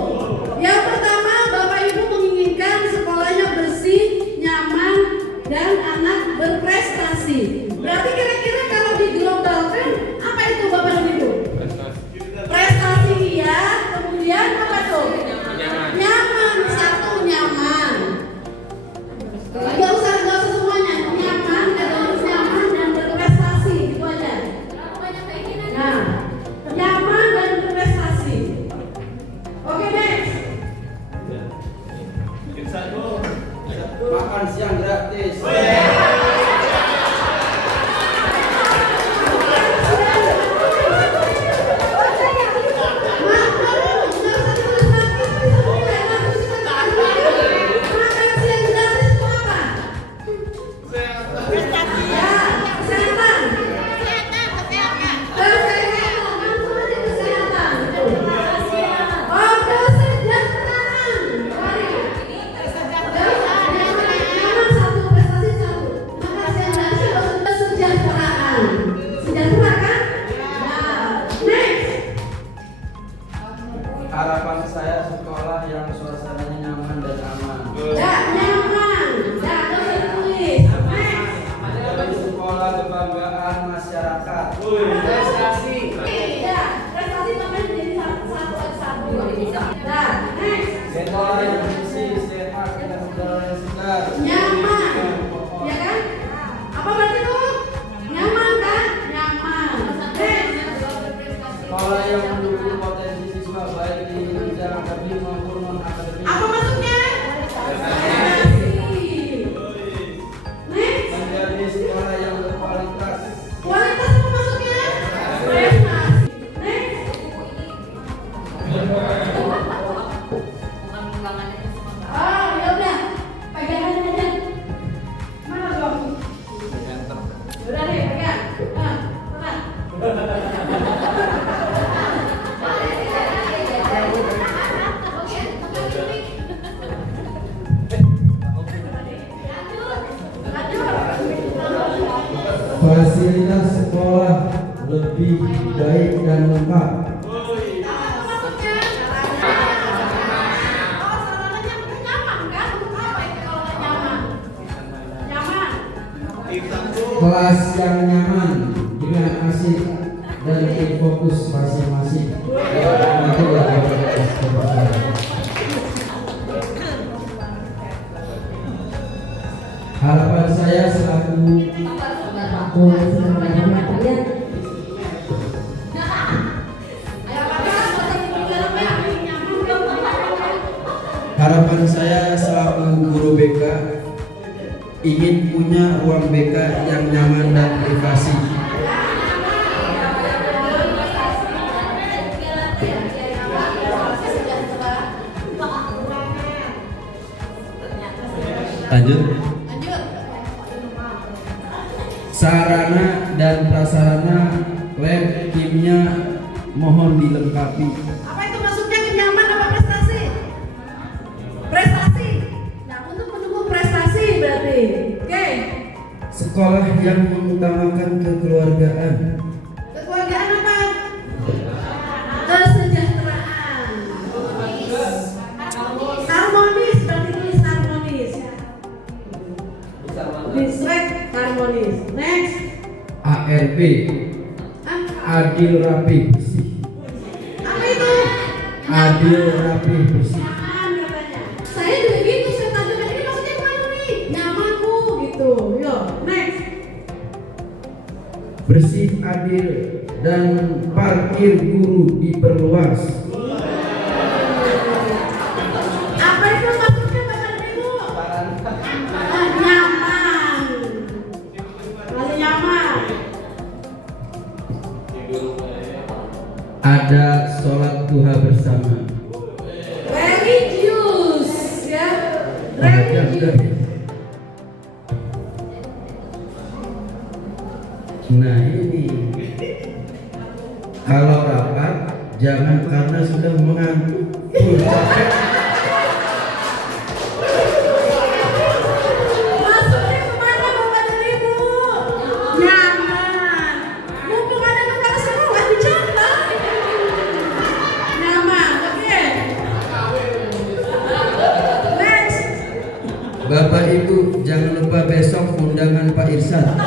Yang pertama Bapak Ibu menginginkan sekolahnya bersih, nyaman, dan anak berprestasi. Berarti kira-kira kalau diglobalkan apa itu Bapak dan Ibu? Prestasi iya, kemudian apa tuh? Nyaman, satu nyaman. Gak usah semuanya, nyaman dan berprestasi, itu aja. Nah, nyaman dan berprestasi. Oke, next. Makan siang gratis. Harapan saya sekolah yang suasananya nyaman dan aman. Sekolah kebanggaan masyarakat. Prestasi. Sekolah yang bersih, sehat, dan udara yang segar. Nyaman, ya kan? Apa berarti itu? Nyaman kan? Nyaman. Sekolah yang mendukung potensi siswa baik di bidang akademik maupun non akademik. Apa maksudnya? Next. Menjadi sekolah yang berkualitas. Kualitas apa maksudnya? Prestasi. Next. Oh, ya udah. Pegangan aja. Mana dong? Udah deh, pegang. Nah, mana? Fasilitas sekolah lebih baik dan lengkap. Kelas yang nyaman dengan asik dan fokus masing-masing. Itu harapan saya selaku harapan saya selaku guru BK ingin punya ruang BK yang nyaman dan privasi. Lanjut. Sarana dan prasarana lab kimia mohon dilengkapi. Apa itu maksudnya nyaman apa prestasi? Prestasi. Nah, untuk mendukung prestasi berarti. Oke. Sekolah yang mengutamakan kekeluargaan. Kekeluargaan apa? Kesejahteraan. Harmonis berarti tulis harmonis. Distrik harmonis. Next. ARP adil rapi bersih. Apa itu? Adil rapi bersih. Nyaman katanya. Saya juga gitu, saya tampilkan ini maksudnya gimana nih? Nyaman Bu gitu. Yo, next. Bersih adil dan parkir guru diperluas. Apa itu maksudnya Bapak dan Ibu? Nyaman. Masih nyaman. Ada sholat duha bersama. Religius ya. Religius. Nah ini kalau rapat jangan karena sudah mengantuk. Capek. Maksudnya kemana Bapak dan Ibu? Nyaman. Mumpung ada kepala sekolah dicatat. Nyaman, oke. Next. Bapak Ibu jangan lupa besok undangan Pak Irsyad.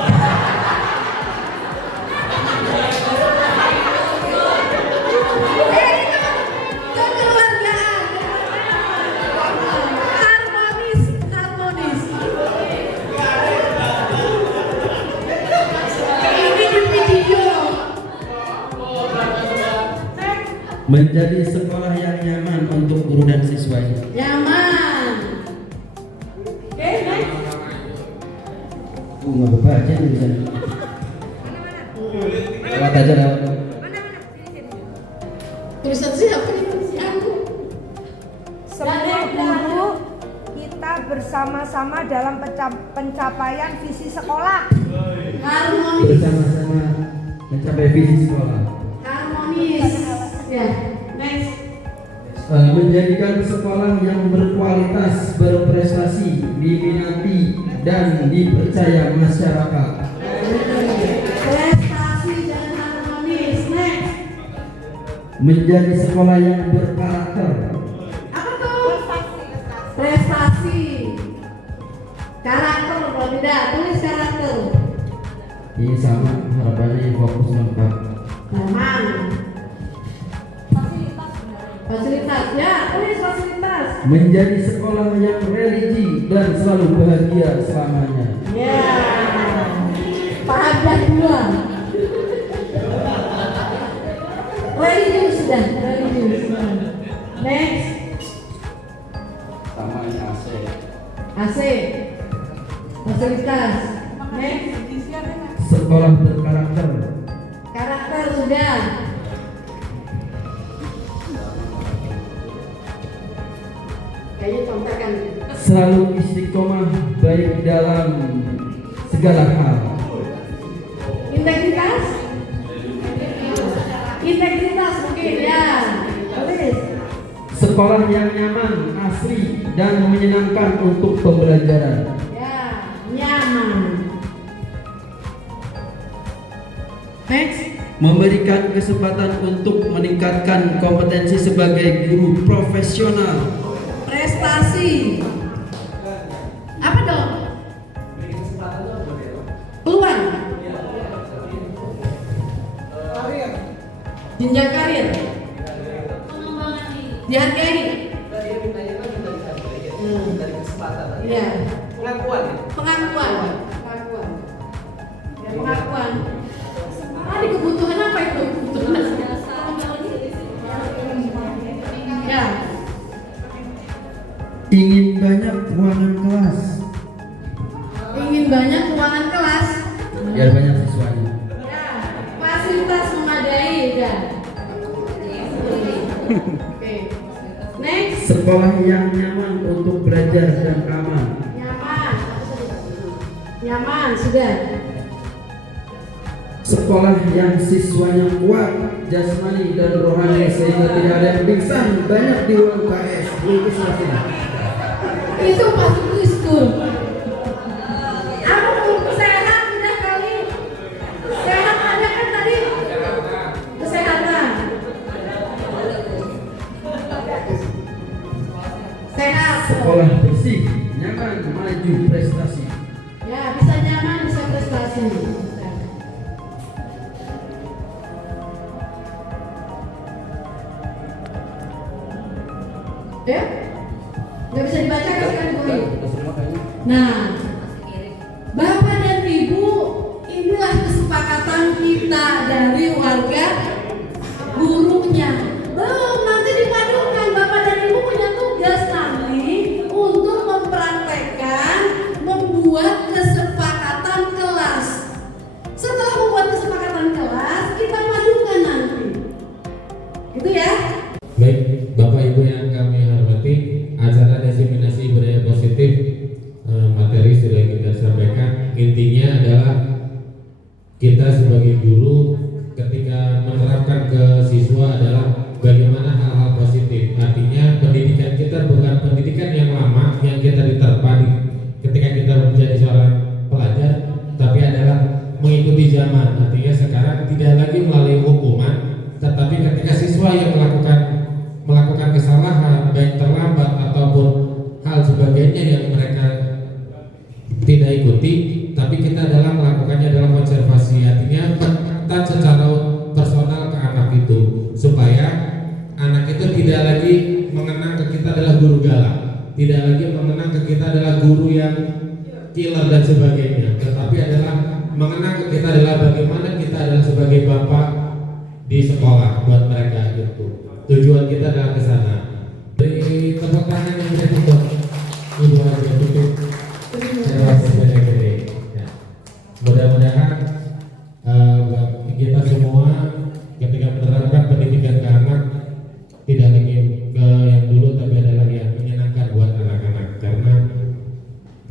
Kekeluargaan. Harmonis, harmonis. Ini di video. Menjadi sekolah yang nyaman untuk guru dan siswanya. Nyaman. Oke, next. Nggak baca nih bisa. Lewat aja lewat. Tulisan siapa itu? Aku. Sebagai guru, kita bersama-sama dalam pencapaian visi sekolah. Harmonis. Bersama-sama mencapai visi sekolah. Harmonis. Ya, next. Menjadikan sekolah yang berkualitas, berprestasi, diminati dan dipercaya masyarakat. Prestasi dan harmonis. Next. Menjadi sekolah yang berkarakter. Apa tuh? Prestasi. Karakter kalau tidak tulis karakter. Ini sama harapannya fokus lengkap. Nyaman. Fasilitas. Ya, tulis fasilitas. Menjadi sekolah yang religi dan selalu bahagia selamanya. Ya. Pada dua. Religius sudah, religius. Next. Sama ini AC. AC. Fasilitas. Next. Sekolah berkarakter. Karakter sudah. Kayaknya contohkan. Selalu istiqomah baik dalam segala hal. Integritas. Integritas mungkin ya. Tulis. Sekolah yang nyaman, asri dan menyenangkan untuk pembelajaran. Ya, nyaman. Next. Memberikan kesempatan untuk meningkatkan kompetensi sebagai guru profesional. Prestasi. Apa dong? Peluang. Jenjang karir. Dihargai. Iya. Pengakuan. Pengakuan. Ya, pengakuan. Ada kebutuhan apa itu? Ya. Ingin banyak ruangan kelas. Ingin banyak ruangan kelas. Biar banyak siswanya. Ya. Fasilitas memadai ya. Oke. Next. Sekolah yang nyaman untuk belajar dan aman. Nyaman. Nyaman sudah. Sekolah yang siswanya kuat jasmani dan rohani sehingga tidak ada yang pingsan banyak di UMKS. Itu pasti preschool. Apa tuh sehat udah kali? Sehat ada kan tadi? Kesehatan. Sehat. Sekolah bersih, nyaman, maju, prestasi. Ya bisa nyaman bisa prestasi. Ya? Nggak bisa dibaca kan sekarang Bu? Nah, Bapak dan Ibu, inilah kesepakatan kita dari warga membuat kesepakatan kelas. Setelah membuat kesepakatan kelas, kita majukan nanti. Gitu ya. Baik, Bapak Ibu yang kami hormati, acara diseminasi budaya positif materi sudah kita sampaikan. Intinya adalah kita sebagai guru ketika menerapkan ke siswa adalah bagaimana hal-hal positif. Artinya pendidikan kita bukan pendidikan yang lama yang kita diterpa ketika kita menjadi seorang pelajar, tapi adalah mengikuti zaman. Artinya sekarang tidak lagi melalui hukuman, tetapi ketika siswa yang melakukan kesalahan baik terlambat ataupun hal sebagainya yang mereka tidak ikuti, tapi kita adalah melakukannya dalam konservasi. Artinya pendekatan secara personal ke anak itu, supaya anak itu tidak lagi mengenang ke kita adalah guru galak, tidak lagi mengenang ke kita adalah guru yang killer dan sebagainya, tetapi adalah mengenang ke kita adalah bagaimana kita adalah sebagai bapak di sekolah buat mereka itu. Tujuan kita adalah ke sana. Beri tepuk tangan yang bisa untuk Ibu Haji Tutup. Ya. Mudah-mudahan kita semua ketika menerapkan pendidikan ke anak tidak lagi ke yang dulu, tapi adalah yang menyenangkan buat anak-anak. Karena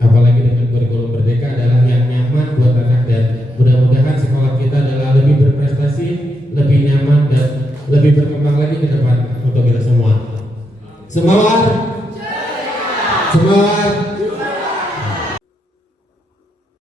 apalagi dengan kurikulum merdeka adalah yang nyaman buat anak, dan mudah-mudahan sekolah kita adalah lebih berprestasi, lebih nyaman, dan lebih berkembang lagi ke depan untuk kita semua. Semangat! Semangat!